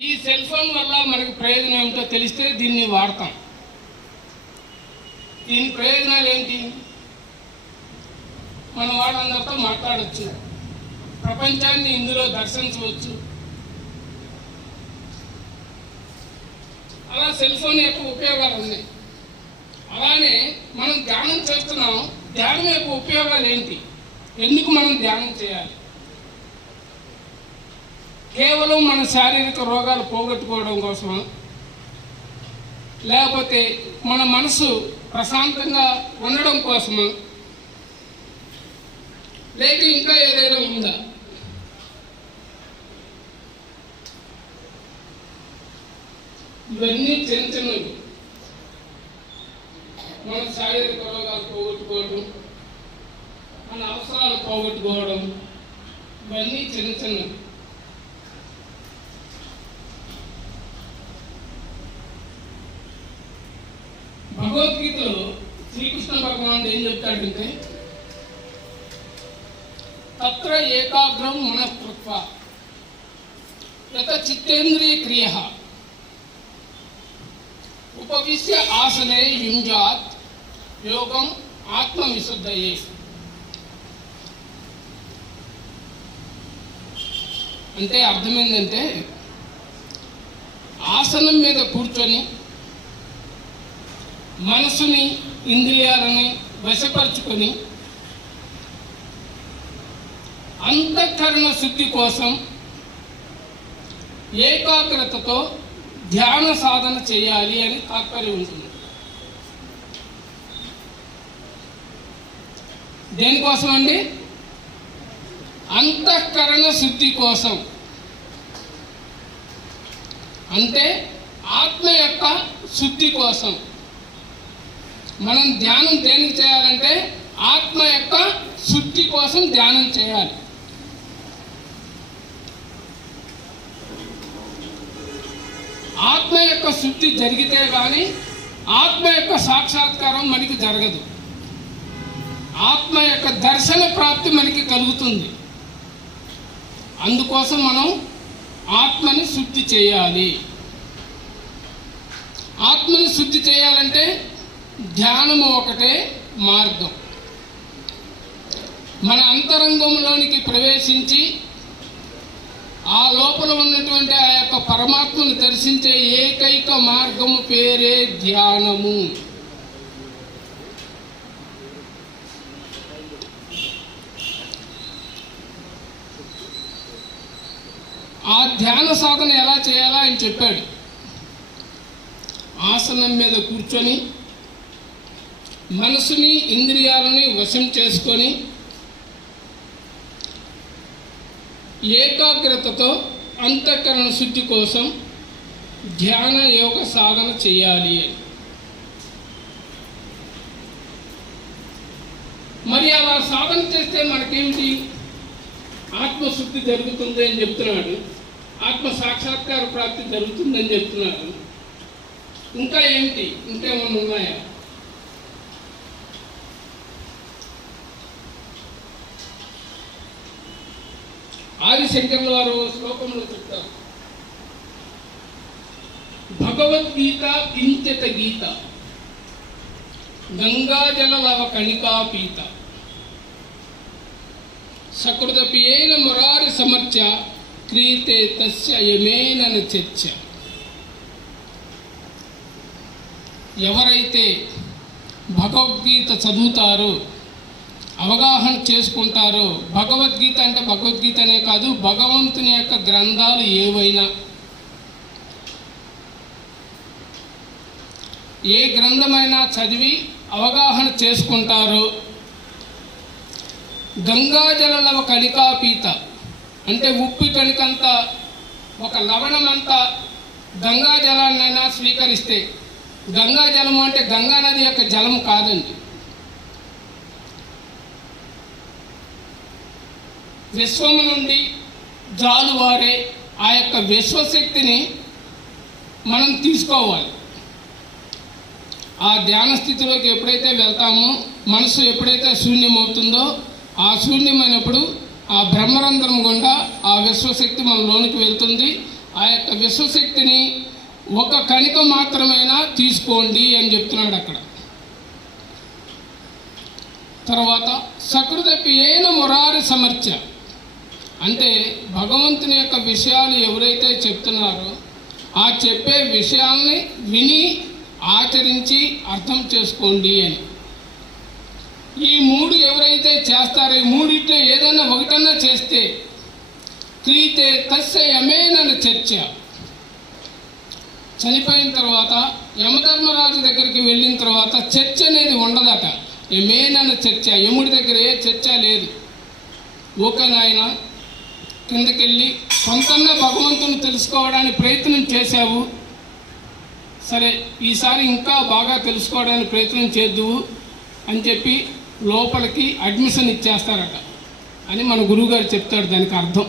ఈ cell phone వల్ల మనకి ప్రయోజనం ఏమిటో తెలిస్తే దీన్ని వాడతాం. దీని ప్రయోజనాలు ఏంటి? మన వాళ్ళందరితో మాట్లాడచ్చు. ప్రపంచాన్ని ఇందులో దర్శించవచ్చు. అలా సెల్ ఫోన్ యొక్క ఉపయోగాలు ఉన్నాయి. అలానే మనం ధ్యానం చేస్తున్నాం. ధ్యానం యొక్క ఉపయోగాలు ఏంటి? ఎందుకు మనం ధ్యానం చేయాలి? కేవలం మన శారీరక రోగాలు పోగొట్టుకోవడం కోసమా? లేకపోతే మన మనసు ప్రశాంతంగా ఉండడం కోసమా? లేక ఇంకా ఏదైనా ఉందా? ఇవన్నీ చిన్న చిన్నవి. మన శారీరక రోగాలు పోగొట్టుకోవడం మన అవసరాలు పోగొట్టుకోవడం ఇవన్నీ చిన్న చిన్నవి. కలిగితే తత్ర ఏకాగ్రం మనకృత్వ యత చిత్తేంద్రియ క్రియ ఉపవిశ్య ఆసనే యుంజాత్ యోగం ఆత్మవిశుద్ధయే. అంటే అర్థం ఏంటంటే ఆసనం మీద కూర్చొని మనసుని ఇంద్రియాలని వశపరుచుకొని అంతఃకరణ శుద్ధి కోసం ఏకాగ్రతతో ధ్యాన సాధన చేయాలి అని తాత్పర్యం ఉంటుంది. దేనికోసం అండి అంతఃకరణ శుద్ధి కోసం. అంటే ఆత్మ యొక్క శుద్ధి కోసం. మనం ధ్యానం దేనికి చేయాలంటే ఆత్మ యొక్క శుద్ధి కోసం ధ్యానం చేయాలి. ఆత్మ యొక్క శుద్ధి జరిగితే కానీ ఆత్మ యొక్క సాక్షాత్కారం మనకి జరగదు. ఆత్మ యొక్క దర్శన ప్రాప్తి మనకి కలుగుతుంది. అందుకోసం మనం ఆత్మని శుద్ధి చేయాలి. ఆత్మని శుద్ధి చేయాలంటే ధ్యానము ఒకటే మార్గం. మన అంతరంగంలోనికి ప్రవేశించి ఆ లోపల ఉన్నటువంటి ఆ యొక్క పరమాత్మను దర్శించే ఏకైక మార్గము పేరే ధ్యానము. ఆ ధ్యాన సాధన ఎలా చేయాలా అని చెప్పాడు. ఆసనం మీద కూర్చొని మనసుని ఇంద్రియాలని వశం చేసుకొని ఏకాగ్రతతో అంతఃకరణ శుద్ధి కోసం ధ్యాన యోగ సాధన చేయాలి అని. మరి అలా సాధన చేస్తే మనకేమిటి? ఆత్మశుద్ధి జరుగుతుంది అని చెప్తున్నాడు. ఆత్మ సాక్షాత్కార ప్రాప్తి జరుగుతుందని చెప్తున్నాడు. ఇంకా ఏమిటి? ఇంకేమన్నా ఉన్నాయా? ఆదిశంకర్ల వారు శ్లోకంలో చెప్తారు. భగవద్గీత కించిత గీత గంగాజలవ కణికాపీత సకృదపి ఏన మురారి సమర్చ క్రీతే తస్య యమేనన చర్చ ఎవరైతే భగవద్గీత చదువుతారో అవగాహన చేసుకుంటారో. భగవద్గీత అంటే భగవద్గీత అనే కాదు భగవంతుని యొక్క గ్రంథాలు ఏవైనా. ఏ గ్రంథమైనా చదివి అవగాహన చేసుకుంటారో. గంగాజల కణికాపీత అంటే ఉప్పు కణికంత ఒక లవణమంతా గంగా జలాన్నైనా స్వీకరిస్తే గంగాజలము అంటే గంగా నది యొక్క జలము కాదండి. విశ్వము నుండి జాలువారే ఆ యొక్క విశ్వశక్తిని మనం తీసుకోవాలి. ఆ ధ్యాన స్థితిలోకి ఎప్పుడైతే వెళ్తామో మనసు ఎప్పుడైతే శూన్యమవుతుందో ఆ శూన్యమైనప్పుడు ఆ బ్రహ్మరంధ్రం గుండా ఆ విశ్వశక్తి మన లోనికి వెళ్తుంది. ఆ యొక్క విశ్వశక్తిని ఒక కణిక మాత్రమైనా తీసుకోండి అని చెప్తున్నాడు అక్కడ. తర్వాత సకృతపి ఏన మురారి సమర్చ. అంటే భగవంతుని యొక్క విషయాలు ఎవరైతే చెప్తున్నారో ఆ చెప్పే విషయాల్ని విని ఆచరించి అర్థం చేసుకోండి అని. ఈ మూడు ఎవరైతే చేస్తారో ఈ మూడిట్లో ఏదైనా ఒకటన్నా చేస్తే క్రీతే తస్య యమేనని చర్చ. చనిపోయిన తర్వాత యమధర్మరాజు దగ్గరికి వెళ్ళిన తర్వాత చర్చ అనేది ఉండదట. యమేనన్న చర్చ. యముడి దగ్గర ఏ చర్చ లేదు. ఓకే నాయన కిందకెళ్ళి సొంతంగా భగవంతుని తెలుసుకోవడానికి ప్రయత్నం చేశావు. సరే ఈసారి ఇంకా బాగా తెలుసుకోవడానికి ప్రయత్నం చేద్దువు అని చెప్పి లోపలికి అడ్మిషన్ ఇచ్చేస్తారట అని మన గురువుగారు చెప్తాడు దానికి అర్థం.